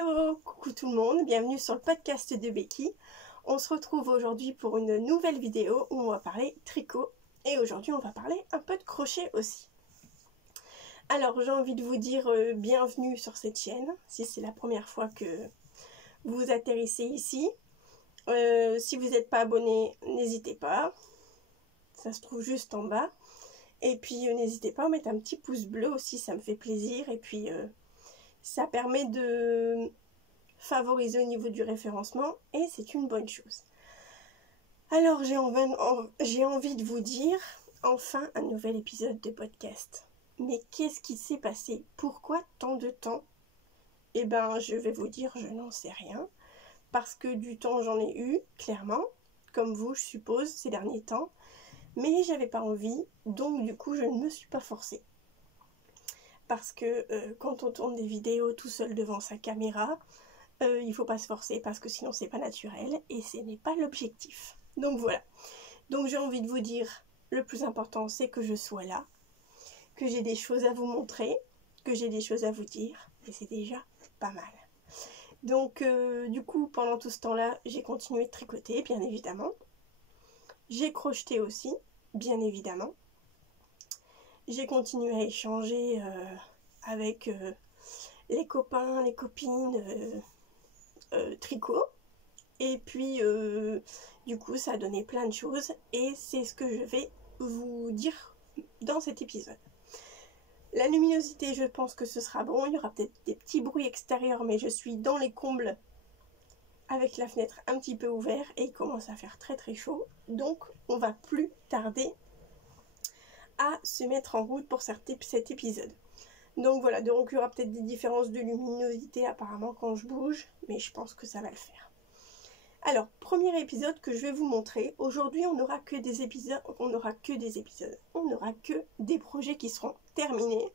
Hello, coucou tout le monde, bienvenue sur le podcast de Becky. On se retrouve aujourd'hui pour une nouvelle vidéo où on va parler tricot et aujourd'hui on va parler un peu de crochet aussi. Alors j'ai envie de vous dire bienvenue sur cette chaîne, si c'est la première fois que vous atterrissez ici. Si vous n'êtes pas abonné, n'hésitez pas, ça se trouve juste en bas. Et puis n'hésitez pas à mettre un petit pouce bleu aussi, ça me fait plaisir. Et puis ça permet de favoriser au niveau du référencement et c'est une bonne chose. Alors j'ai envie de vous dire, enfin un nouvel épisode de podcast. Mais qu'est-ce qui s'est passé? Pourquoi tant de temps? Eh ben je vais vous dire, je n'en sais rien. Parce que du temps j'en ai eu, clairement, comme vous je suppose, ces derniers temps. Mais j'avais pas envie, donc du coup je ne me suis pas forcée. Parce que quand on tourne des vidéos tout seul devant sa caméra, il faut pas se forcer parce que sinon c'est pas naturel et ce n'est pas l'objectif. Donc voilà. Donc j'ai envie de vous dire, le plus important c'est que je sois là, que j'ai des choses à vous montrer, que j'ai des choses à vous dire et c'est déjà pas mal. Donc du coup pendant tout ce temps-là, j'ai continué de tricoter bien évidemment. J'ai crocheté aussi, bien évidemment. J'ai continué à échanger avec les copains, les copines tricot. Et puis, du coup, ça a donné plein de choses. Et c'est ce que je vais vous dire dans cet épisode. La luminosité, je pense que ce sera bon. Il y aura peut-être des petits bruits extérieurs, mais je suis dans les combles avec la fenêtre un petit peu ouverte. Et il commence à faire très très chaud. Donc, on va plus tarder à se mettre en route pour cet épisode. Donc voilà, donc il y aura peut-être des différences de luminosité apparemment quand je bouge, mais je pense que ça va le faire. Alors, premier épisode que je vais vous montrer. Aujourd'hui, on n'aura que des épisodes, on n'aura que des projets qui seront terminés.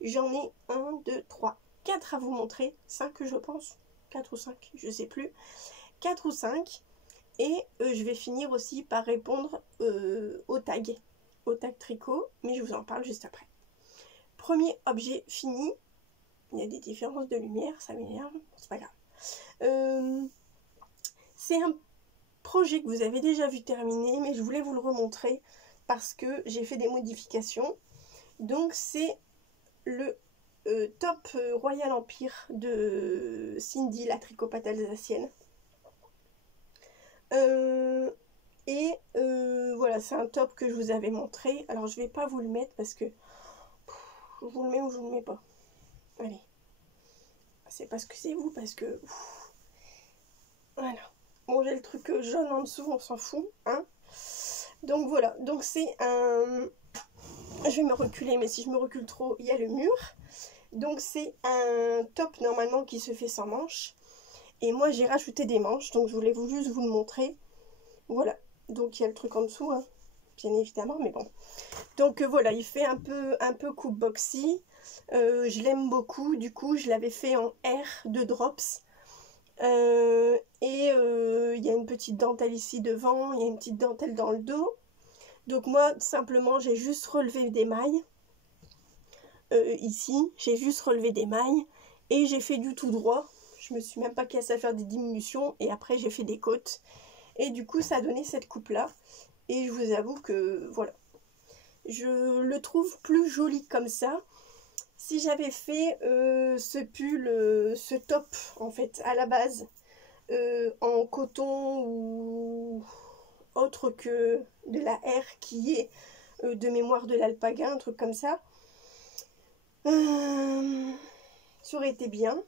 J'en ai 1, 2, 3, 4 à vous montrer, 5 je pense, 4 ou 5, je sais plus, 4 ou 5. Et je vais finir aussi par répondre aux tags tricot, mais je vous en parle juste après. Premier objet fini. Il y a des différences de lumière, ça m'énerve, c'est pas grave. C'est un projet que vous avez déjà vu terminer, mais je voulais vous le remontrer parce que j'ai fait des modifications. Donc c'est le top Royal Empire de Cindy, la tricopate alsacienne. Voilà, c'est un top que je vous avais montré. Alors je vais pas vous le mettre parce que je vous le mets ou je vous le mets pas. Allez, c'est parce que c'est vous, parce que voilà. Bon, j'ai le truc jaune en dessous, on s'en fout, hein. Donc voilà, donc c'est un... Je vais me reculer, mais si je me recule trop, il y a le mur. Donc c'est un top normalement qui se fait sans manches. Et moi j'ai rajouté des manches, donc je voulais juste vous le montrer. Voilà, donc il y a le truc en dessous, hein, bien évidemment, mais bon. Donc voilà, il fait un peu coupe boxy. Je l'aime beaucoup, du coup je l'avais fait en R de drops. Il y a une petite dentelle ici devant, il y a une petite dentelle dans le dos. Donc moi simplement j'ai juste relevé des mailles. Ici j'ai juste relevé des mailles et j'ai fait du tout droit. Je me suis même pas cassée à faire des diminutions et après j'ai fait des côtes. Et du coup ça a donné cette coupe là. Et je vous avoue que voilà. Je le trouve plus joli comme ça. Si j'avais fait ce pull, ce top en fait à la base en coton ou autre que de la R qui est de mémoire de l'alpaga, un truc comme ça, ça aurait été bien.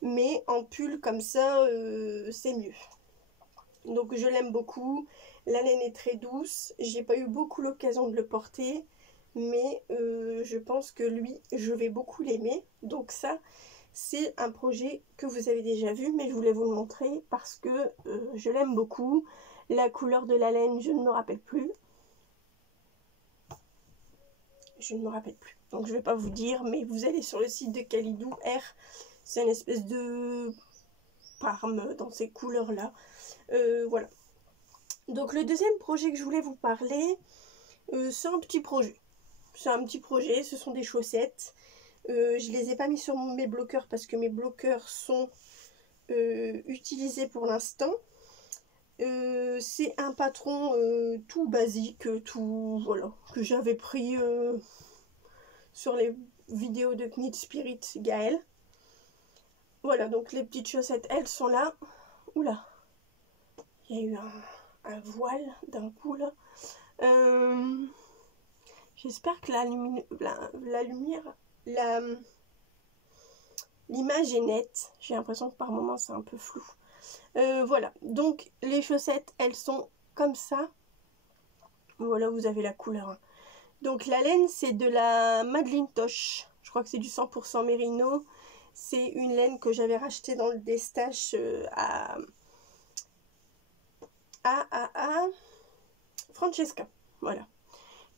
Mais en pull comme ça, c'est mieux. Donc je l'aime beaucoup. La laine est très douce. J'ai pas eu beaucoup l'occasion de le porter. Mais je pense que lui, je vais beaucoup l'aimer. Donc ça, c'est un projet que vous avez déjà vu. Mais je voulais vous le montrer parce que je l'aime beaucoup. La couleur de la laine, je ne me rappelle plus. Je ne me rappelle plus. Donc je ne vais pas vous dire. Mais vous allez sur le site de Kalidou R. C'est une espèce de parme dans ces couleurs-là. Voilà. Donc le deuxième projet que je voulais vous parler, c'est un petit projet. C'est un petit projet, ce sont des chaussettes. Je les ai pas mis sur mes bloqueurs parce que mes bloqueurs sont utilisés pour l'instant. C'est un patron tout basique, tout voilà, que j'avais pris sur les vidéos de Knit Spirit Gaël. Voilà, donc les petites chaussettes, elles sont là. Oula, il y a eu un voile d'un coup là. J'espère que l'image est nette. J'ai l'impression que par moments c'est un peu flou. Voilà, donc les chaussettes, elles sont comme ça. Voilà, vous avez la couleur. Hein. Donc la laine, c'est de la Madeline Tosh. Je crois que c'est du 100% mérino. C'est une laine que j'avais rachetée dans le Destache à Francesca. Voilà.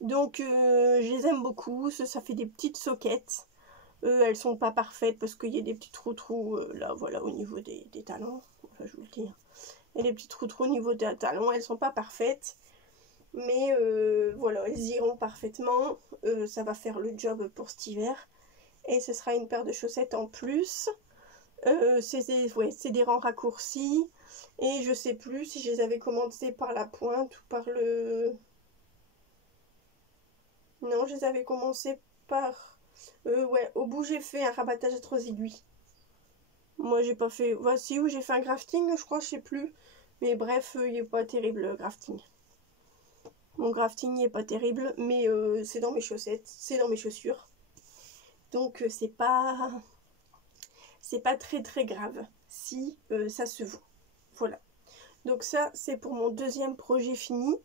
Donc je les aime beaucoup. Ça fait des petites soquettes. Elles sont pas parfaites parce qu'il y a des petits trous là, voilà, au niveau des talons. Enfin, je vous le dis. Il y a des petits trous au niveau des talons. Elles sont pas parfaites. Mais voilà, elles iront parfaitement. Ça va faire le job pour cet hiver. Et ce sera une paire de chaussettes en plus. C'est des rangs raccourcis. Et je sais plus si je les avais commencées par la pointe ou par le... Non, je les avais commencées par... ouais, au bout j'ai fait un rabattage à 3 aiguilles. Moi j'ai pas fait... Voici où j'ai fait un grafting, je crois, je sais plus. Mais bref, il est pas terrible le grafting. Mon grafting n'est pas terrible, mais c'est dans mes chaussettes, c'est dans mes chaussures. Donc c'est pas très très grave si ça se vaut. Voilà. Donc ça c'est pour mon deuxième projet fini.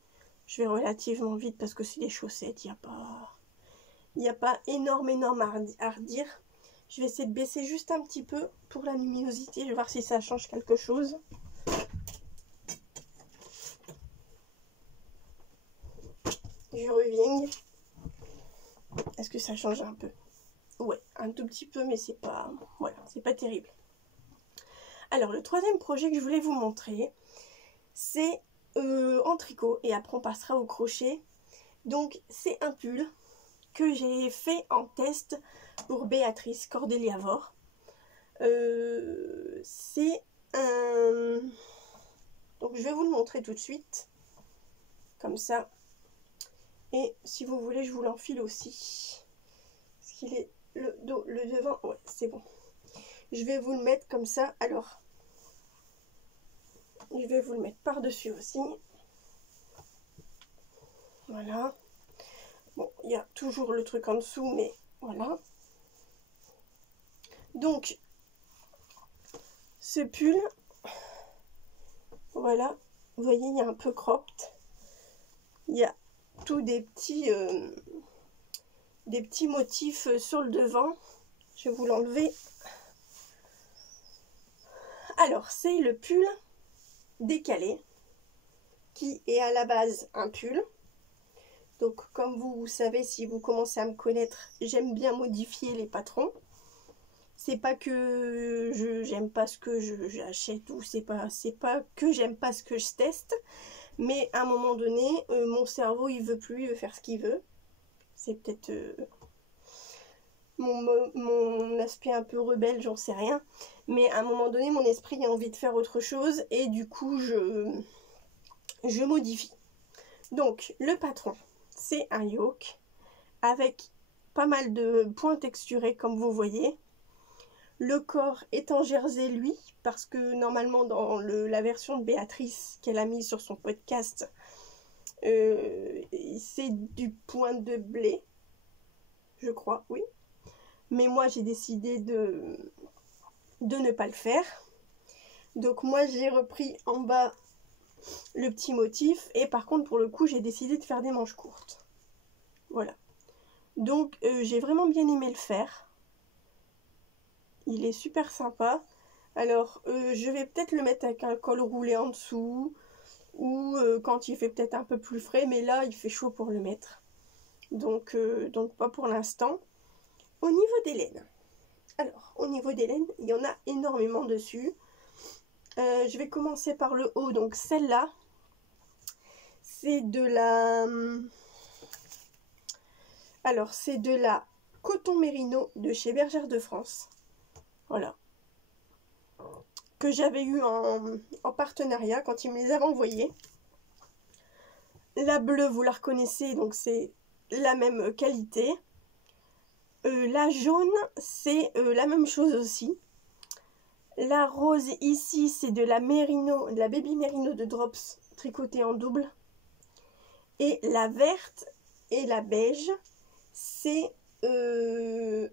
Je vais relativement vite parce que c'est des chaussettes, il n'y a pas énorme à redire. Je vais essayer de baisser juste un petit peu pour la luminosité. Je vais voir si ça change quelque chose. Je reviens. Est-ce que ça change un peu? Ouais, un tout petit peu, mais c'est pas... Voilà, c'est pas terrible. Alors, le troisième projet que je voulais vous montrer, c'est en tricot. Et après, on passera au crochet. Donc, c'est un pull que j'ai fait en test pour Béatrice Cordeliavor. C'est un... Donc, je vais vous le montrer tout de suite. Comme ça. Et si vous voulez, je vous l'enfile aussi. Parce qu'il est le dos, le devant. Ouais, c'est bon. Je vais vous le mettre comme ça. Alors, je vais vous le mettre par-dessus aussi. Voilà. Bon, il y a toujours le truc en dessous, mais voilà. Donc, ce pull, voilà. Vous voyez, il y a un peu cropped. Il y a tous des petits motifs sur le devant. Je vais vous l'enlever. Alors, c'est le pull décalé qui est à la base un pull. Donc, comme vous savez, si vous commencez à me connaître, j'aime bien modifier les patrons. C'est pas que j'aime pas ce que j'achète ou c'est pas que j'aime pas ce que je teste. Mais à un moment donné, mon cerveau, il veut plus, il veut faire ce qu'il veut. C'est peut-être mon aspect un peu rebelle, j'en sais rien. Mais à un moment donné, mon esprit a envie de faire autre chose et du coup, je modifie. Donc, le patron, c'est un yoke avec pas mal de points texturés, comme vous voyez. Le corps est en jersey, lui, parce que normalement, dans la version de Béatrice qu'elle a mise sur son podcast, c'est du point de blé, je crois, oui. Mais moi, j'ai décidé de ne pas le faire. Donc moi, j'ai repris en bas le petit motif. Et par contre, pour le coup, j'ai décidé de faire des manches courtes. Voilà. Donc, j'ai vraiment bien aimé le faire. Il est super sympa. Alors, je vais peut-être le mettre avec un col roulé en dessous. Ou quand il fait peut-être un peu plus frais. Mais là, il fait chaud pour le mettre. Donc pas pour l'instant. Au niveau des laines. Alors, au niveau des laines, il y en a énormément dessus. Je vais commencer par le haut. Donc, celle-là, c'est de la... Alors, c'est de la coton mérino de chez Bergère de France. Voilà. Que j'avais eu en partenariat quand ils me les avaient envoyés. La bleue, vous la reconnaissez, donc c'est la même qualité. La jaune, c'est la même chose aussi. La rose ici, c'est de la mérino, de la baby mérino de Drops tricotée en double. Et la verte et la beige, c'est...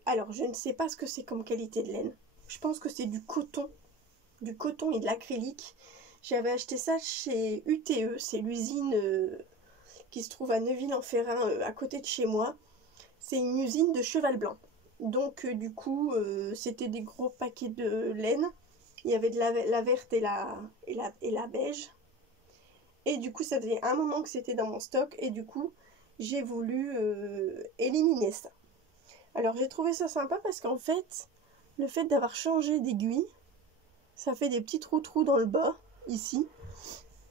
alors, je ne sais pas ce que c'est comme qualité de laine. Je pense que c'est du coton et de l'acrylique. J'avais acheté ça chez UTE, c'est l'usine qui se trouve à Neuville-en-Ferrain, à côté de chez moi. C'est une usine de cheval blanc. Donc du coup, c'était des gros paquets de laine. Il y avait de la verte et la beige. Et du coup, ça faisait un moment que c'était dans mon stock. Et du coup, j'ai voulu éliminer ça. Alors j'ai trouvé ça sympa parce qu'en fait, le fait d'avoir changé d'aiguille, ça fait des petits trous dans le bas, ici.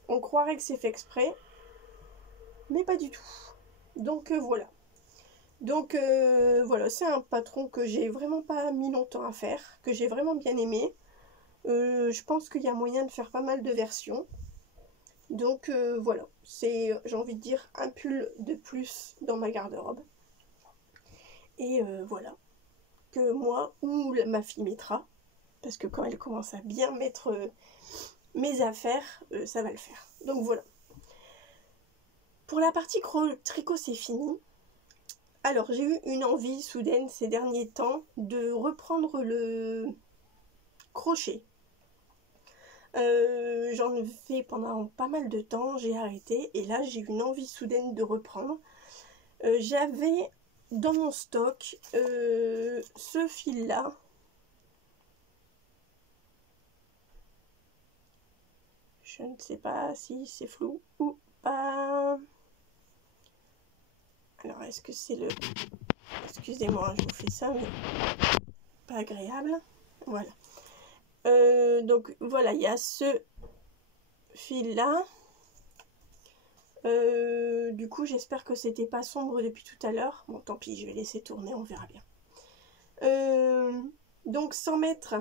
On croirait que c'est fait exprès, mais pas du tout. Donc voilà. Donc voilà, c'est un patron que j'ai vraiment pas mis longtemps à faire, que j'ai vraiment bien aimé. Je pense qu'il y a moyen de faire pas mal de versions. Donc voilà, c'est, j'ai envie de dire, un pull de plus dans ma garde-robe. Et voilà, que moi ou ma fille mettra, parce que quand elle commence à bien mettre mes affaires, ça va le faire. Donc voilà. Pour la partie tricot, c'est fini. Alors, j'ai eu une envie soudaine ces derniers temps de reprendre le crochet. J'en ai fait pendant pas mal de temps, j'ai arrêté et là j'ai une envie soudaine de reprendre. J'avais dans mon stock ce fil là. Je ne sais pas si c'est flou ou pas. Alors est-ce que c'est le... Excusez-moi, je vous fais ça, mais pas agréable. Voilà. Donc voilà, il y a ce fil là. Du coup, j'espère que c'était pas sombre depuis tout à l'heure. Bon, tant pis, je vais laisser tourner, on verra bien. Donc 100 mètres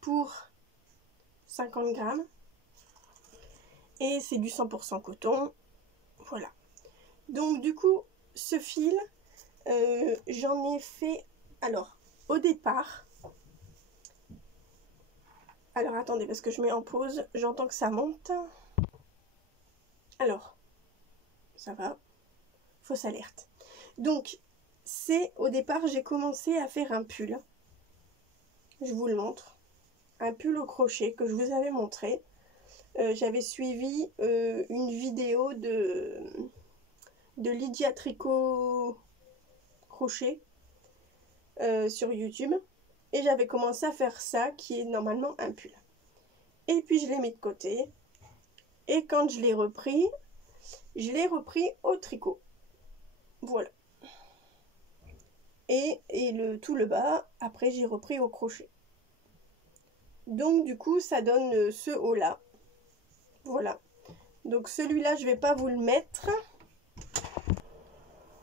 pour 50 grammes. Et c'est du 100% coton. Voilà. Donc du coup, ce fil, j'en ai fait... Alors, au départ... Alors, attendez, parce que je mets en pause. J'entends que ça monte. Alors, ça va. Fausse alerte. Donc, c'est au départ, j'ai commencé à faire un pull. Je vous le montre. Un pull au crochet que je vous avais montré. J'avais suivi une vidéo de Lydia Tricot Crochet sur YouTube. Et j'avais commencé à faire ça, qui est normalement un pull. Et puis je l'ai mis de côté. Et quand je l'ai repris au tricot. Voilà. Et tout le bas, après j'ai repris au crochet. Donc du coup, ça donne ce haut là. Voilà. Donc celui-là, je vais pas vous le mettre.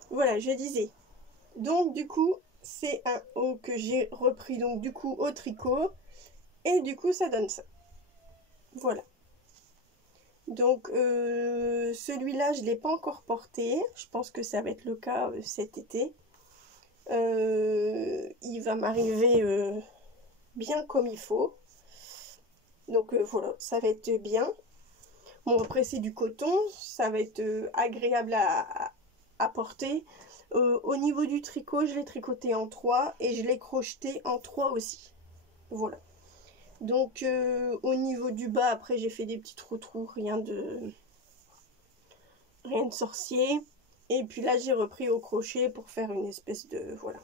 Voilà, je disais. Donc du coup, c'est un haut que j'ai repris donc du coup au tricot. Et du coup, ça donne ça. Voilà. Donc celui-là, je ne l'ai pas encore porté. Je pense que ça va être le cas cet été. Il va m'arriver bien comme il faut. Donc voilà, ça va être bien. Bon, après c'est du coton, ça va être agréable à porter. Au niveau du tricot, je l'ai tricoté en 3 et je l'ai crocheté en 3 aussi. Voilà. Donc au niveau du bas, après j'ai fait des petits trous, rien de sorcier. Et puis là j'ai repris au crochet pour faire une espèce de... Voilà.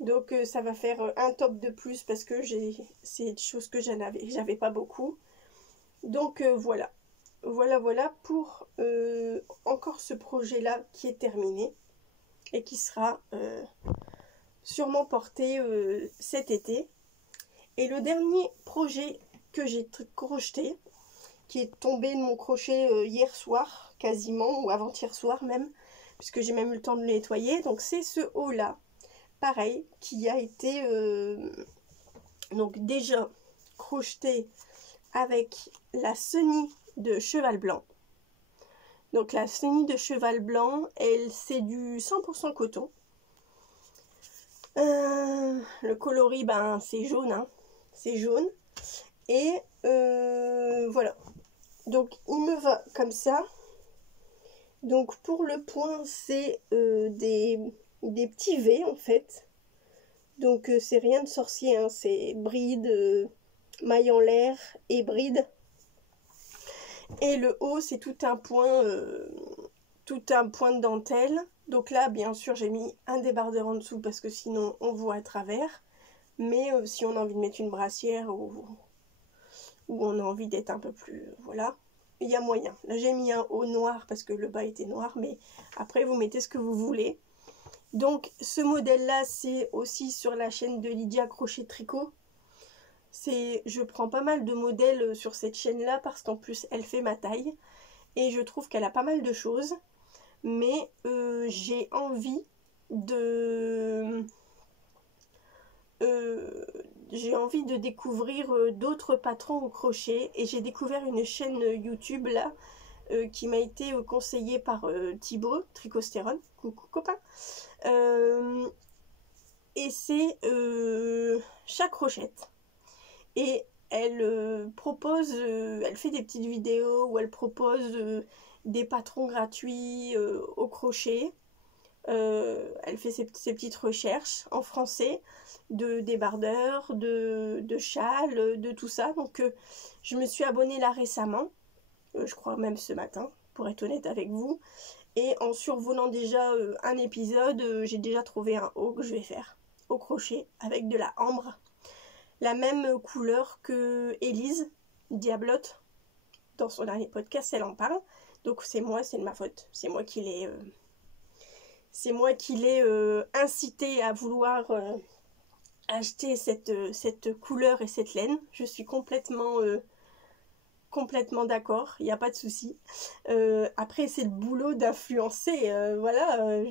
Donc ça va faire un top de plus parce que c'est des choses que j'avais pas beaucoup. Donc voilà. Voilà pour encore ce projet là qui est terminé et qui sera sûrement porté cet été. Et le dernier projet que j'ai crocheté, qui est tombé de mon crochet hier soir quasiment, ou avant-hier soir même, puisque j'ai même eu le temps de le nettoyer, donc c'est ce haut là. pareil, qui a été donc déjà crocheté avec la chenille de cheval blanc. Donc la chenille de cheval blanc, c'est du 100% coton. Le coloris, ben c'est jaune, hein. C'est jaune. Et voilà. Donc il me va comme ça. Donc pour le point, c'est des petits V en fait. Donc c'est rien de sorcier, hein. C'est bride, maille en l'air et bride. Et le haut, c'est tout un point de dentelle. Donc là, bien sûr, j'ai mis un débardeur en dessous parce que sinon, on voit à travers. Mais si on a envie de mettre une brassière ou on a envie d'être un peu plus... voilà, il y a moyen. Là, j'ai mis un haut noir parce que le bas était noir. Mais après, vous mettez ce que vous voulez. Donc, ce modèle-là, c'est aussi sur la chaîne de Lydia Crochet Tricot. Je prends pas mal de modèles sur cette chaîne-là parce qu'en plus, elle fait ma taille. Et je trouve qu'elle a pas mal de choses. Mais j'ai envie de... découvrir d'autres patrons au crochet. Et j'ai découvert une chaîne YouTube là qui m'a été conseillée par Thibaut, Tricostérone. Coucou copain. Et c'est Chaque Crochette. Et elle propose, elle fait des petites vidéos où elle propose des patrons gratuits au crochet. Elle fait ses petites recherches en français de débardeurs, de châles, de tout ça. Donc je me suis abonnée là récemment, je crois même ce matin, pour être honnête avec vous. Et en survolant déjà un épisode, j'ai déjà trouvé un haut que je vais faire au crochet avec de la ambre. La même couleur que Élise Diablotte. Dans son dernier podcast, elle en parle. Donc c'est moi, c'est de ma faute. C'est moi qui l'ai incité à vouloir acheter cette couleur et cette laine. Je suis complètement d'accord, il n'y a pas de souci. Après, c'est le boulot d'influencer. Voilà,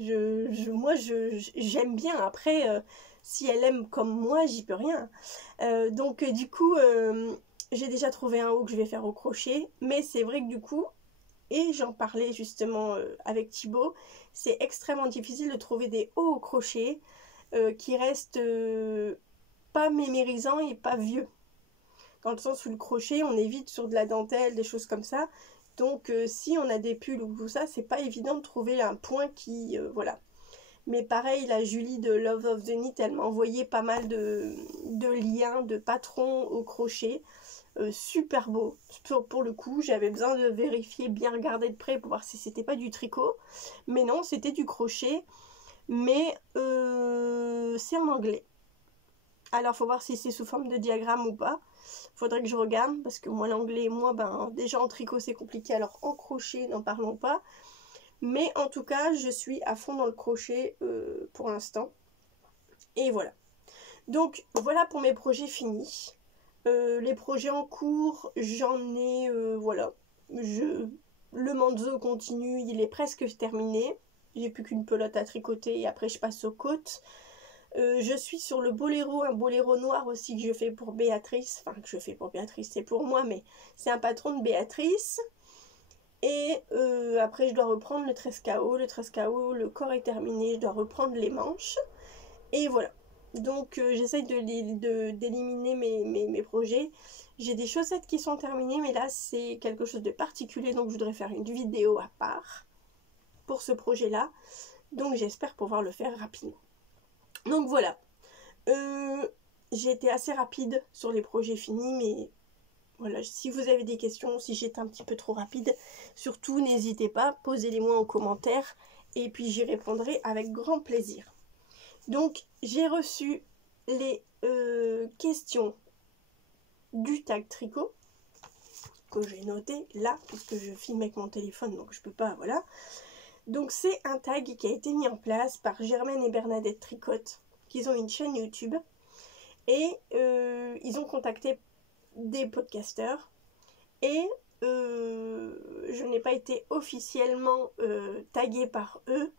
moi, j'aime bien. Après, si elle aime comme moi, j'y peux rien. Donc, du coup, j'ai déjà trouvé un haut que je vais faire au crochet. Mais c'est vrai que du coup, et j'en parlais justement avec Thibaut, c'est extrêmement difficile de trouver des hauts au crochet qui restent pas mémérisants et pas vieux. Dans le sens où le crochet, on évite sur de la dentelle, des choses comme ça. Donc si on a des pulls ou tout ça, c'est pas évident de trouver un point qui... voilà. Mais pareil, la Julie de Love of the Knit, elle m'a envoyé pas mal de liens, de patrons au crochet. Super beau. Pour le coup, j'avais besoin de vérifier, bien regarder de près pour voir si c'était pas du tricot. Mais non, c'était du crochet. Mais c'est en anglais. Alors, faut voir si c'est sous forme de diagramme ou pas. Faudrait que je regarde, parce que moi, l'anglais, moi, ben, déjà en tricot, c'est compliqué. Alors, en crochet, n'en parlons pas. Mais en tout cas, je suis à fond dans le crochet pour l'instant. Et voilà. Donc, voilà pour mes projets finis. Les projets en cours, j'en ai... voilà. Le manzo continue, il est presque terminé. J'ai plus qu'une pelote à tricoter et après je passe aux côtes. Je suis sur le boléro, un boléro noir aussi que je fais pour Béatrice. Enfin, que je fais pour Béatrice, c'est pour moi, mais c'est un patron de Béatrice. Et après, je dois reprendre le 13KO. Le 13KO, le corps est terminé, je dois reprendre les manches. Et voilà. Donc, j'essaye d'éliminer mes projets. J'ai des chaussettes qui sont terminées, mais là, c'est quelque chose de particulier. Donc, je voudrais faire une vidéo à part pour ce projet-là. Donc, j'espère pouvoir le faire rapidement. Donc, voilà. J'ai été assez rapide sur les projets finis, mais... voilà, si vous avez des questions, si j'étais un petit peu trop rapide, surtout n'hésitez pas, posez-les-moi en commentaire et puis j'y répondrai avec grand plaisir. Donc, j'ai reçu les questions du tag tricot que j'ai noté là, puisque je filme avec mon téléphone, donc je peux pas, voilà. Donc, c'est un tag qui a été mis en place par Germaine et Bernadette Tricote, qui ont une chaîne YouTube et ils ont contacté des podcasteurs et je n'ai pas été officiellement taguée par eux,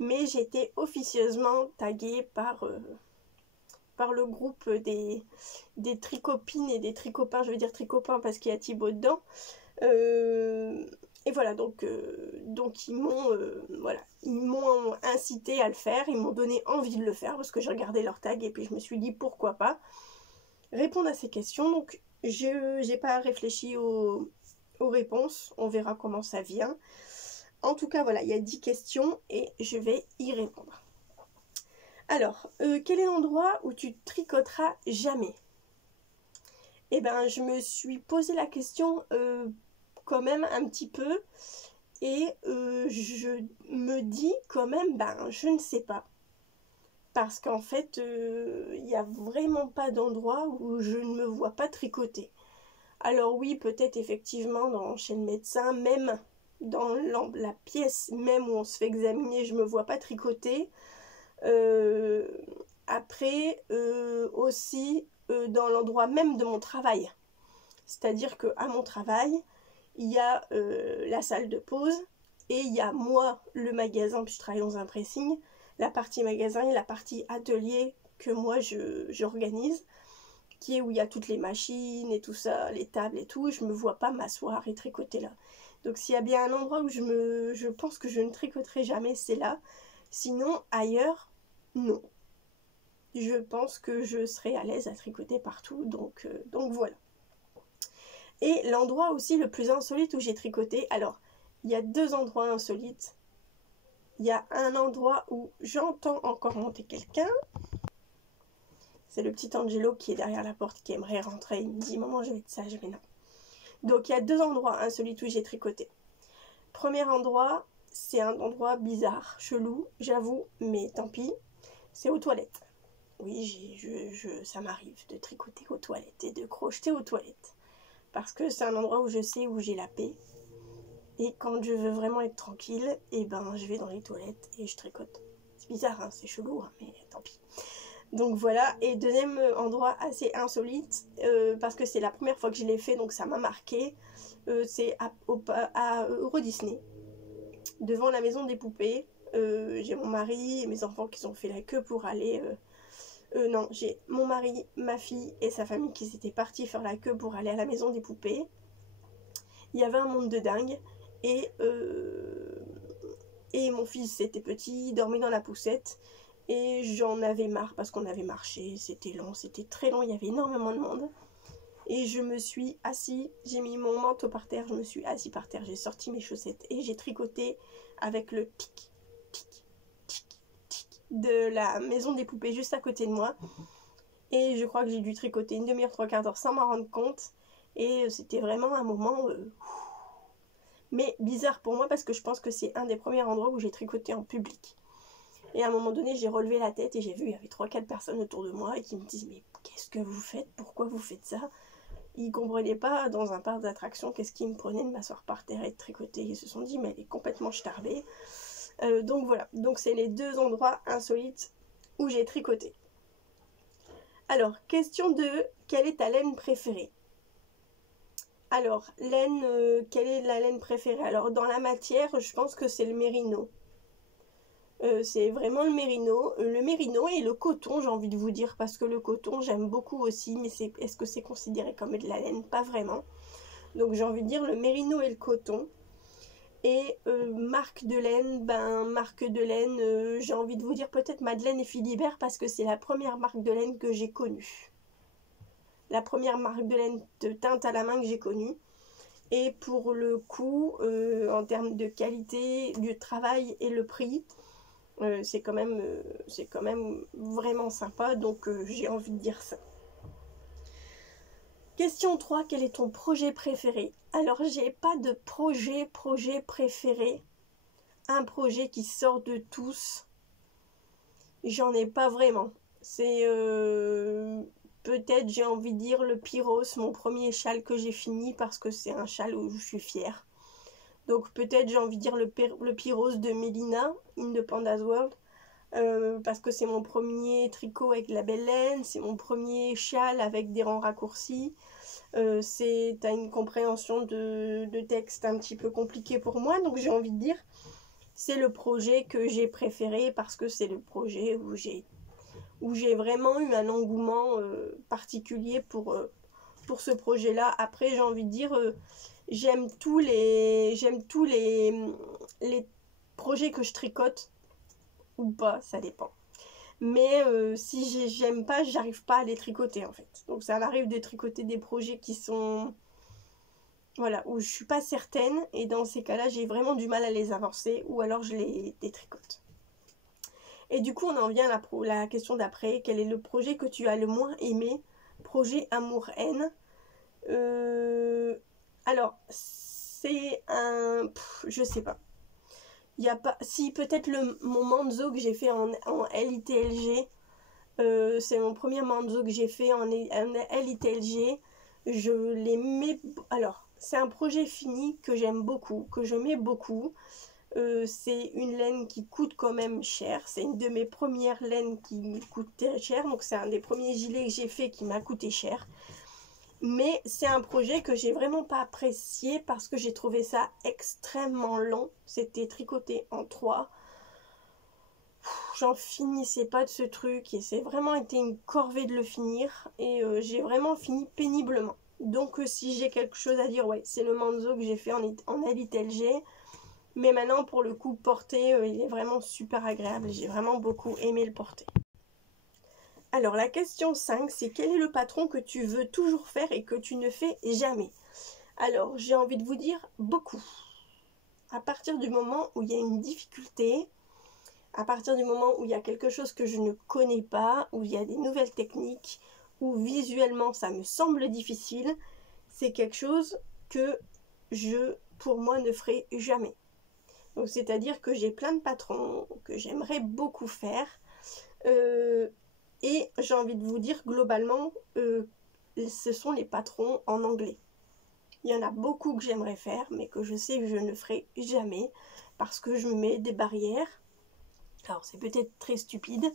mais j'ai été officieusement taguée par le groupe des tricopines et des tricopains. Je veux dire tricopains parce qu'il y a Thibaut dedans. Et voilà, donc ils m'ont incité à le faire, ils m'ont donné envie de le faire parce que j'ai regardé leur tag et puis je me suis dit pourquoi pas répondre à ces questions. Donc je n'ai pas réfléchi aux réponses, on verra comment ça vient. En tout cas voilà, il y a 10 questions et je vais y répondre. Alors, quel est l'endroit où tu tricoteras jamais? Eh ben, je me suis posé la question quand même un petit peu et je me dis quand même, ben, je ne sais pas. Parce qu'en fait, il n'y a vraiment pas d'endroit où je ne me vois pas tricoter. Alors oui, peut-être effectivement chez le médecin, même dans la pièce même où on se fait examiner, je ne me vois pas tricoter. Après, aussi dans l'endroit même de mon travail. C'est-à-dire qu'à mon travail, il y a la salle de pause et il y a moi, le magasin, puis je travaille dans un pressing, la partie magasin et la partie atelier que moi j'organise, qui est où il y a toutes les machines et tout ça, les tables et tout, et je me vois pas m'asseoir et tricoter là. Donc s'il y a bien un endroit où je pense que je ne tricoterai jamais, c'est là. Sinon, ailleurs, non. Je pense que je serai à l'aise à tricoter partout, donc voilà. Et l'endroit aussi le plus insolite où j'ai tricoté, alors, il y a 2 endroits insolites. Il y a un endroit où j'entends encore monter quelqu'un. C'est le petit Angelo qui est derrière la porte qui aimerait rentrer. Il me dit « Maman, je vais être sage, mais non. » Donc, il y a 2 endroits insolites où j'ai tricoté. Premier endroit, c'est un endroit bizarre, chelou, j'avoue, mais tant pis. C'est aux toilettes. Oui, ça m'arrive de tricoter aux toilettes et de crocheter aux toilettes. Parce que c'est un endroit où je sais où j'ai la paix. Et quand je veux vraiment être tranquille, et ben je vais dans les toilettes et je tricote. C'est bizarre, hein, c'est chelou, hein, mais tant pis. Donc voilà, et deuxième endroit assez insolite, parce que c'est la première fois que je l'ai fait, donc ça m'a marqué, c'est à Euro Disney, devant la maison des poupées. J'ai mon mari et mes enfants qui ont fait la queue pour aller... non, j'ai mon mari, ma fille et sa famille qui s'étaient partis faire la queue pour aller à la maison des poupées. Il y avait un monde de dingue et mon fils était petit, il dormait dans la poussette et j'en avais marre parce qu'on avait marché, c'était long, c'était très long, il y avait énormément de monde. Et je me suis assise, j'ai mis mon manteau par terre, je me suis assise par terre, j'ai sorti mes chaussettes et j'ai tricoté avec le tic, tic, tic, tic de la maison des poupées juste à côté de moi. Et je crois que j'ai dû tricoter une demi-heure, 3/4 d'heure sans m'en rendre compte. Et c'était vraiment un moment... mais bizarre pour moi parce que je pense que c'est un des premiers endroits où j'ai tricoté en public. Et à un moment donné, j'ai relevé la tête et j'ai vu il y avait 3-4 personnes autour de moi et qui me disent « Mais qu'est-ce que vous faites? Pourquoi vous faites ça ?» Ils ne comprenaient pas dans un parc d'attractions qu'est-ce qui me prenait de m'asseoir par terre et de tricoter. Ils se sont dit « Mais elle est complètement starbée. » Donc voilà, donc c'est les 2 endroits insolites où j'ai tricoté. Alors, question 2, quelle est ta laine préférée? Alors, laine, quelle est la laine préférée? Alors, dans la matière, je pense que c'est le mérino. C'est vraiment le mérino. Le mérino et le coton, j'ai envie de vous dire, parce que le coton, j'aime beaucoup aussi, mais est-ce que c'est considéré comme de la laine? Pas vraiment. Donc, j'ai envie de dire le mérino et le coton. Et marque de laine, j'ai envie de vous dire peut-être Madeleine et Philibert, parce que c'est la première marque de laine que j'ai connue. La première marque de laine de teinte à la main que j'ai connue. Et pour le coup, en termes de qualité, du travail et le prix, c'est quand même vraiment sympa, donc j'ai envie de dire ça. Question 3, quel est ton projet préféré? Alors, j'ai pas de projet préféré. Un projet qui sort de tous, j'en ai pas vraiment. C'est peut-être, j'ai envie de dire, le Pyros, mon premier châle que j'ai fini, parce que c'est un châle où je suis fière. Donc peut-être j'ai envie de dire le Pyros de Mélina, in the Pandas World, parce que c'est mon premier tricot avec la belle laine, c'est mon premier châle avec des rangs raccourcis. T'as une compréhension de texte un petit peu compliqué pour moi, donc j'ai envie de dire, c'est le projet que j'ai préféré parce que c'est le projet où j'ai vraiment eu un engouement particulier pour ce projet-là. Après, j'ai envie de dire, j'aime tous les projets que je tricote ou pas, ça dépend. Mais si j'aime pas, j'arrive pas à les tricoter en fait. Donc ça m'arrive de tricoter des projets qui sont, voilà, où je suis pas certaine, et dans ces cas-là, j'ai vraiment du mal à les avancer, ou alors je les détricote. Et du coup, on en vient à la question d'après. Quel est le projet que tu as le moins aimé? Projet amour-haine. Alors, c'est un... je sais pas. Il y a pas... Si, peut-être mon Manzo que j'ai fait en LITLG. C'est mon premier Manzo que j'ai fait en LITLG. Je l'aimais... Alors, c'est un projet fini que j'aime beaucoup, que je mets beaucoup. C'est une laine qui coûte quand même cher. C'est une de mes premières laines qui coûte cher. Donc c'est un des premiers gilets que j'ai fait qui m'a coûté cher. Mais c'est un projet que j'ai vraiment pas apprécié parce que j'ai trouvé ça extrêmement long. C'était tricoté en 3. J'en finissais pas de ce truc et c'est vraiment été une corvée de le finir. Et j'ai vraiment fini péniblement. Donc si j'ai quelque chose à dire, ouais, c'est le Manzo que j'ai fait en LITLG. Mais maintenant, pour le coup, porter, il est vraiment super agréable. J'ai vraiment beaucoup aimé le porter. Alors, la question 5, c'est quel est le patron que tu veux toujours faire et que tu ne fais jamais? Alors, j'ai envie de vous dire beaucoup. À partir du moment où il y a une difficulté, à partir du moment où il y a quelque chose que je ne connais pas, où il y a des nouvelles techniques, où visuellement ça me semble difficile, c'est quelque chose que pour moi, ne ferai jamais. Donc c'est-à-dire que j'ai plein de patrons que j'aimerais beaucoup faire. Et j'ai envie de vous dire globalement, ce sont les patrons en anglais. Il y en a beaucoup que j'aimerais faire, mais que je sais que je ne ferai jamais parce que je me mets des barrières. Alors c'est peut-être très stupide,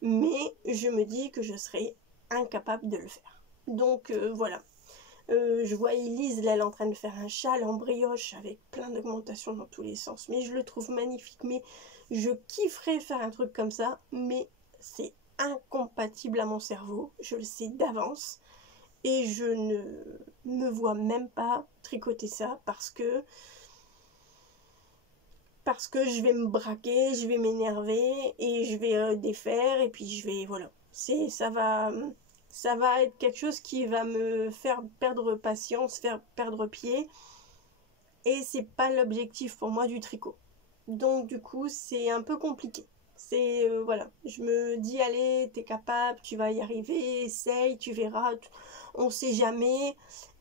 mais je me dis que je serai incapable de le faire. Donc voilà. Je vois Elise, là, elle est en train de faire un châle en brioche avec plein d'augmentations dans tous les sens. Mais je le trouve magnifique. Mais je kifferais faire un truc comme ça. Mais c'est incompatible à mon cerveau. Je le sais d'avance. Et je ne me vois même pas tricoter ça parce que je vais me braquer, je vais m'énerver et je vais défaire. Et puis je vais... Voilà. Ça va être quelque chose qui va me faire perdre patience, faire perdre pied. Et c'est pas l'objectif pour moi du tricot. Donc du coup, c'est un peu compliqué. C'est, voilà, je me dis, allez, t'es capable, tu vas y arriver, essaye, tu verras, on sait jamais.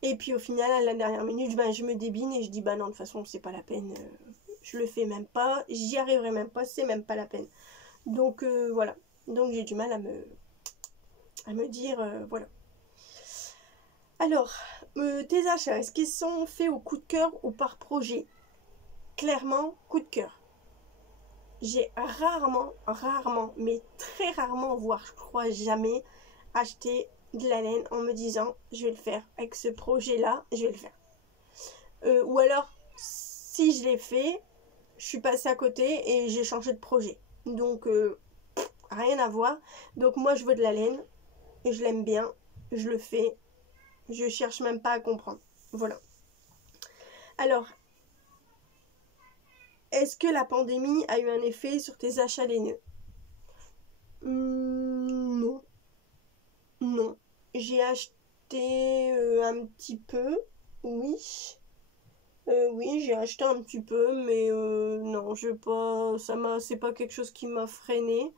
Et puis au final, à la dernière minute, je me débine et je dis, bah non, de toute façon, c'est pas la peine. Je le fais même pas, j'y arriverai même pas, c'est même pas la peine. Donc voilà, donc j'ai du mal à me dire, voilà. Alors, tes achats, est-ce qu'ils sont faits au coup de cœur ou par projet? Clairement, coup de cœur. J'ai rarement, mais très rarement, voire je crois jamais, acheté de la laine en me disant, je vais le faire avec ce projet-là, je vais le faire. Ou alors, si je l'ai fait, je suis passée à côté et j'ai changé de projet. Donc, rien à voir. Donc moi, je veux de la laine et je l'aime bien, je le fais. Je cherche même pas à comprendre. Voilà. Alors, est-ce que la pandémie a eu un effet sur tes achats laineux? Non. Non. J'ai acheté un petit peu. Oui. Oui, j'ai acheté un petit peu, mais non, c'est pas quelque chose qui m'a freiné.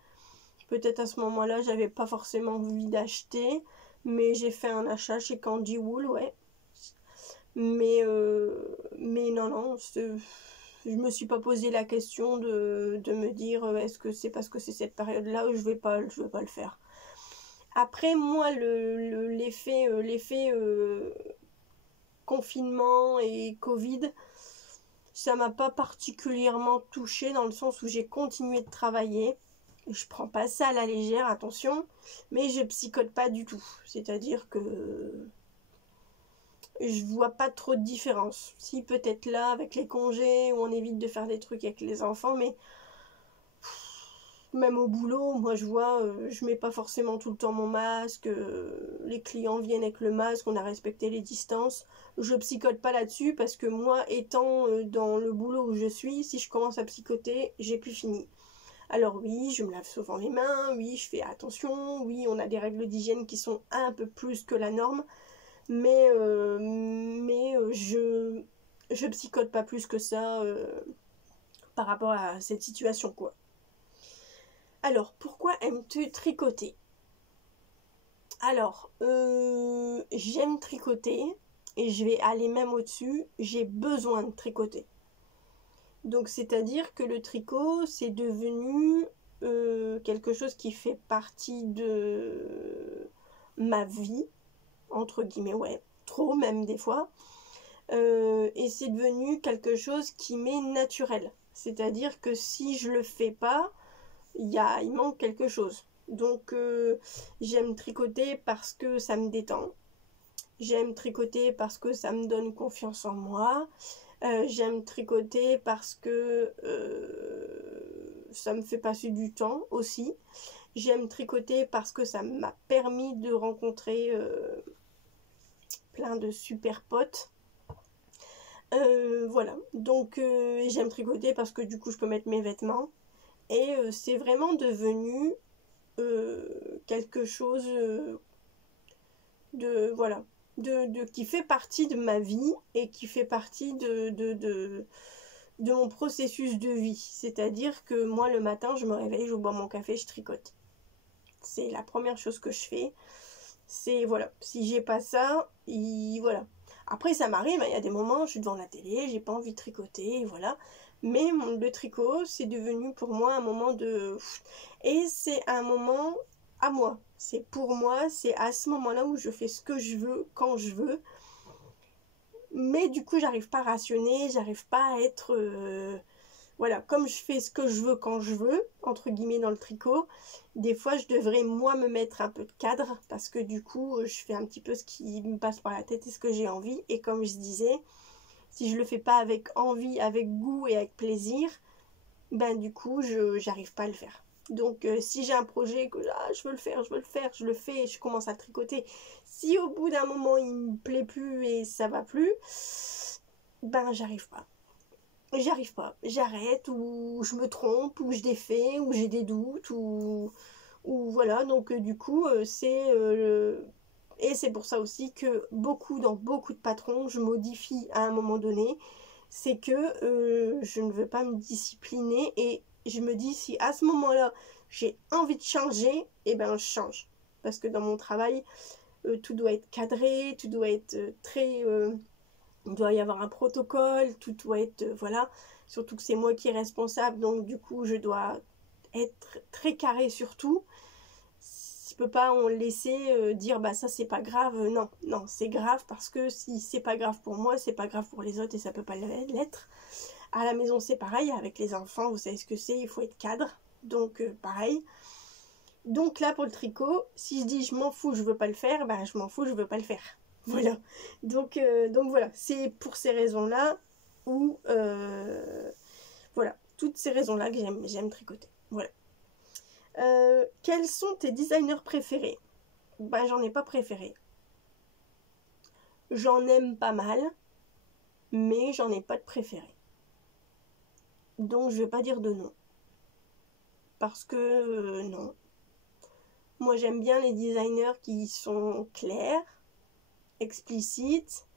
Peut-être à ce moment-là, j'avais pas forcément envie d'acheter, mais j'ai fait un achat chez Candy Wool, ouais. Mais non, je me suis pas posé la question de me dire est-ce que c'est parce que c'est cette période-là où je vais pas le faire. Après, moi, l'effet confinement et Covid, ça m'a pas particulièrement touchée dans le sens où j'ai continué de travailler. Je prends pas ça à la légère, attention, mais je psychote pas du tout. C'est-à-dire que je vois pas trop de différence. Si, peut-être là, avec les congés, où on évite de faire des trucs avec les enfants, mais même au boulot, moi je vois, je mets pas forcément tout le temps mon masque, les clients viennent avec le masque, on a respecté les distances. Je psychote pas là-dessus parce que moi, étant dans le boulot où je suis, si je commence à psychoter, j'ai plus fini. Alors oui, je me lave souvent les mains, oui, je fais attention, oui, on a des règles d'hygiène qui sont un peu plus que la norme, mais je psychote pas plus que ça par rapport à cette situation, quoi. Alors, pourquoi aimes-tu tricoter? Alors, j'aime tricoter et je vais aller même au-dessus, j'ai besoin de tricoter. Donc, c'est-à-dire que le tricot, c'est devenu quelque chose qui fait partie de ma vie, entre guillemets, ouais, trop même des fois. Et c'est devenu quelque chose qui m'est naturel. C'est-à-dire que si je le fais pas, il manque quelque chose. Donc j'aime tricoter parce que ça me détend. J'aime tricoter parce que ça me donne confiance en moi. J'aime tricoter parce que ça me fait passer du temps aussi. J'aime tricoter parce que ça m'a permis de rencontrer plein de super potes. Voilà, donc j'aime tricoter parce que du coup je peux mettre mes vêtements. Et c'est vraiment devenu quelque chose de, voilà, qui fait partie de ma vie et qui fait partie de mon processus de vie. C'est-à-dire que moi, le matin, je me réveille, je bois mon café, je tricote. C'est la première chose que je fais. C'est, voilà, si j'ai pas ça, voilà. Après, ça m'arrive, il y a des moments, je suis devant la télé, j'ai pas envie de tricoter, voilà. Mais le tricot, c'est devenu pour moi un moment de... Et c'est un moment à moi. C'est pour moi, c'est à ce moment-là où je fais ce que je veux, quand je veux. Mais du coup, j'arrive pas à rationner, j'arrive pas à être... voilà, comme je fais ce que je veux quand je veux, entre guillemets dans le tricot, des fois je devrais moi me mettre un peu de cadre parce que du coup je fais un petit peu ce qui me passe par la tête et ce que j'ai envie. Et comme je disais, si je le fais pas avec envie, avec goût et avec plaisir, ben du coup j'arrive pas à le faire. Donc si j'ai un projet que je veux le faire, je le fais, je commence à tricoter. Si au bout d'un moment il me plaît plus et ça va plus, ben j'arrive pas. J'arrive pas, j'arrête, ou je me trompe, ou je défais, ou j'ai des doutes, ou voilà, donc du coup, et c'est pour ça aussi que dans beaucoup de patrons, je modifie à un moment donné, c'est que je ne veux pas me discipliner, et je me dis, si à ce moment-là, j'ai envie de changer, et ben je change. Parce que dans mon travail, tout doit être cadré, tout doit être très... il doit y avoir un protocole, tout doit être, voilà, surtout que c'est moi qui est responsable, donc du coup je dois être très carré sur tout. Je peux pas en laisser dire bah ça c'est pas grave, non, non, c'est grave parce que si c'est pas grave pour moi, c'est pas grave pour les autres et ça peut pas l'être. À la maison c'est pareil, avec les enfants, vous savez ce que c'est, il faut être cadre, donc pareil. Donc là pour le tricot, si je dis je m'en fous, je veux pas le faire, ben je m'en fous, je veux pas le faire. Voilà. Donc voilà, c'est pour ces raisons-là où voilà, toutes ces raisons-là que j'aime tricoter. Voilà. Quels sont tes designers préférés? Ben j'en ai pas préféré. J'en aime pas mal, mais j'en ai pas de préféré. Donc je vais pas dire de non. Parce que non. Moi j'aime bien les designers qui sont clairs, explicites,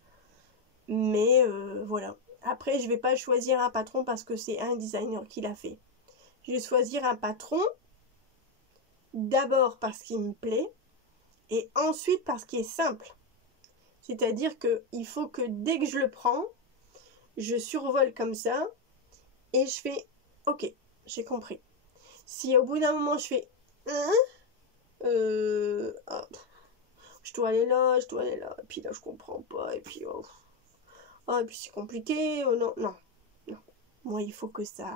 mais voilà. Après je vais pas choisir un patron parce que c'est un designer qui l'a fait. Je vais choisir un patron d'abord parce qu'il me plaît et ensuite parce qu'il est simple. C'est-à-dire qu'il faut que dès que je le prends, je survole comme ça et je fais ok, j'ai compris. Si au bout d'un moment je fais je dois aller là, et puis là je comprends pas, et puis et puis c'est compliqué, non, non, non. Moi il faut que ça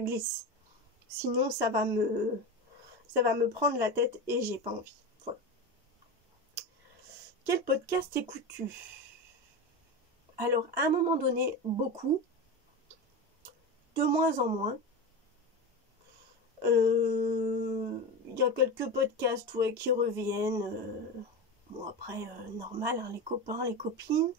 glisse. Sinon ça va me prendre la tête et j'ai pas envie. Voilà. Quel podcast écoutes-tu? Alors, à un moment donné, beaucoup. De moins en moins. Il y a quelques podcasts qui reviennent. Bon, après, normal, hein, les copains, les copines.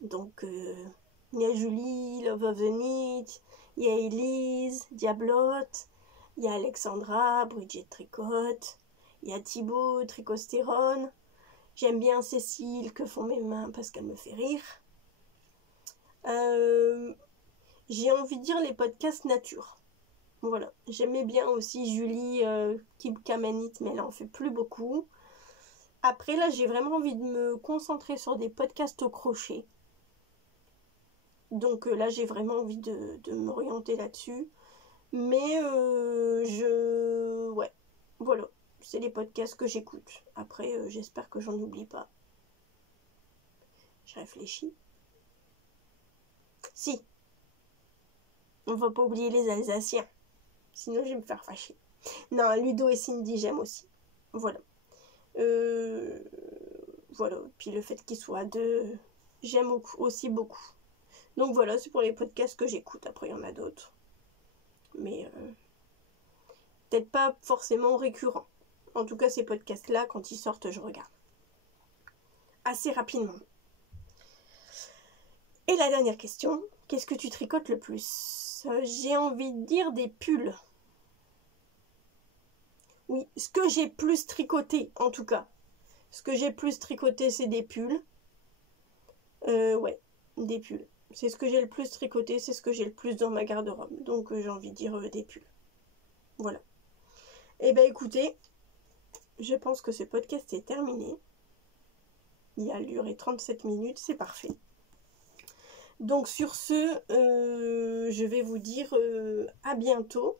Donc, il y a Julie, Love of the Need, il y a Elise, Diablotte, il y a Alexandra, Bridget Tricotte, il y a Thibaut, Tricostérone. J'aime bien Cécile, que font mes mains, parce qu'elle me fait rire. J'ai envie de dire les podcasts nature. Voilà, j'aimais bien aussi Julie Kib Kamanit, mais elle en fait plus beaucoup. Après là, j'ai vraiment envie de me concentrer sur des podcasts au crochet. Donc là, j'ai vraiment envie de m'orienter là-dessus. Mais ouais, voilà, c'est les podcasts que j'écoute. Après, j'espère que j'en oublie pas. Je réfléchis. Si, on va pas oublier les Alsaciens. Sinon, je vais me faire fâcher. Non, Ludo et Cindy, j'aime aussi. Voilà. Voilà. Puis le fait qu'ils soient deux, j'aime aussi beaucoup. Donc voilà, c'est pour les podcasts que j'écoute. Après, il y en a d'autres. Mais peut-être pas forcément récurrents. En tout cas, ces podcasts-là, quand ils sortent, je regarde. Assez rapidement. Et la dernière question, qu'est-ce que tu tricotes le plus? J'ai envie de dire des pulls. Oui, ce que j'ai plus tricoté, en tout cas. Ce que j'ai plus tricoté, c'est des pulls. Ouais, des pulls. C'est ce que j'ai le plus tricoté, c'est ce que j'ai le plus dans ma garde-robe. Donc j'ai envie de dire des pulls. Voilà. Et ben écoutez, je pense que ce podcast est terminé. Il a duré 37 minutes, c'est parfait. Donc sur ce, je vais vous dire à bientôt.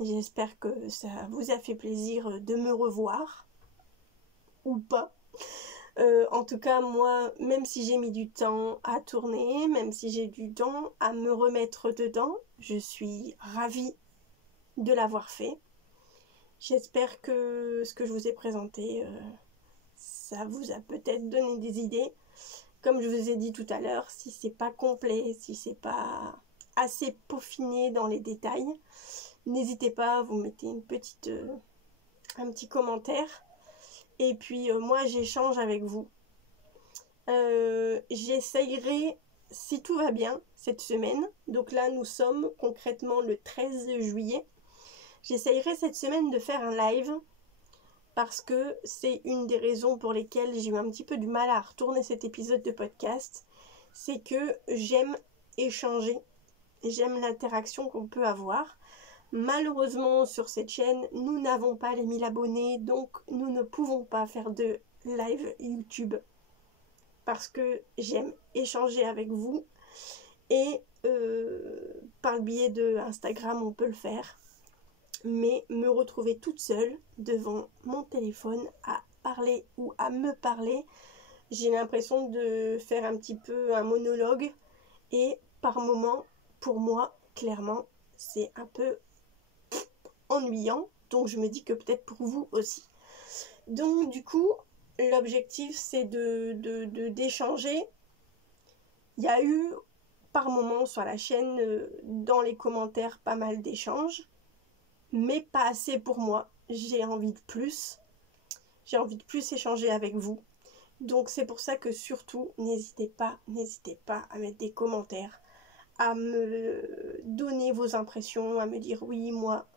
J'espère que ça vous a fait plaisir de me revoir. Ou pas. En tout cas, moi, même si j'ai mis du temps à tourner, même si j'ai du temps à me remettre dedans, je suis ravie de l'avoir fait. J'espère que ce que je vous ai présenté, ça vous a peut-être donné des idées. Comme je vous ai dit tout à l'heure, si c'est pas complet, si c'est pas assez peaufiné dans les détails, n'hésitez pas, vous mettez un petit commentaire. Et puis moi j'échange avec vous. J'essayerai, si tout va bien, cette semaine. Donc là nous sommes concrètement le 13 juillet. J'essayerai cette semaine de faire un live. Parce que c'est une des raisons pour lesquelles j'ai eu un petit peu du mal à retourner cet épisode de podcast. C'est que j'aime échanger. J'aime l'interaction qu'on peut avoir. Malheureusement, sur cette chaîne, nous n'avons pas les 1000 abonnés, donc nous ne pouvons pas faire de live YouTube. Parce que j'aime échanger avec vous. Et par le biais de Instagram, on peut le faire. Mais me retrouver toute seule devant mon téléphone à parler ou à me parler, j'ai l'impression de faire un petit peu un monologue. Et par moments, pour moi, clairement, c'est un peu ennuyant, donc je me dis que peut-être pour vous aussi. Donc du coup, l'objectif c'est d'échanger. Il y a eu par moments sur la chaîne, dans les commentaires, pas mal d'échanges, mais pas assez pour moi. J'ai envie de plus. J'ai envie de plus échanger avec vous. Donc c'est pour ça que surtout, n'hésitez pas à mettre des commentaires, à me donner vos impressions, à me dire oui, moi,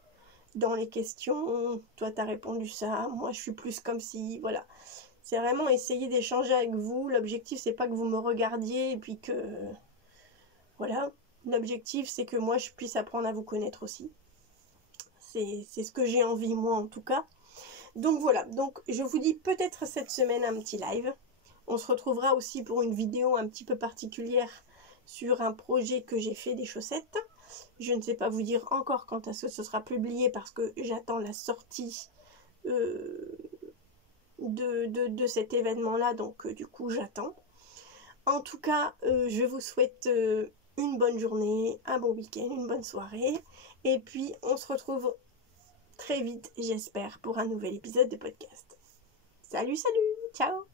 dans les questions, toi t'as répondu ça, moi je suis plus comme si, voilà. C'est vraiment essayer d'échanger avec vous. L'objectif c'est pas que vous me regardiez et puis que, voilà. L'objectif c'est que moi je puisse apprendre à vous connaître aussi. C'est ce que j'ai envie moi en tout cas. Donc voilà, donc je vous dis peut-être cette semaine un petit live. On se retrouvera aussi pour une vidéo un petit peu particulière sur un projet que j'ai fait des chaussettes. Je ne sais pas vous dire encore quand est-ce que ce sera publié parce que j'attends la sortie de cet événement-là. Donc du coup j'attends. En tout cas, je vous souhaite une bonne journée, un bon week-end, une bonne soirée. Et puis on se retrouve très vite, j'espère, pour un nouvel épisode de podcast. Salut, ciao!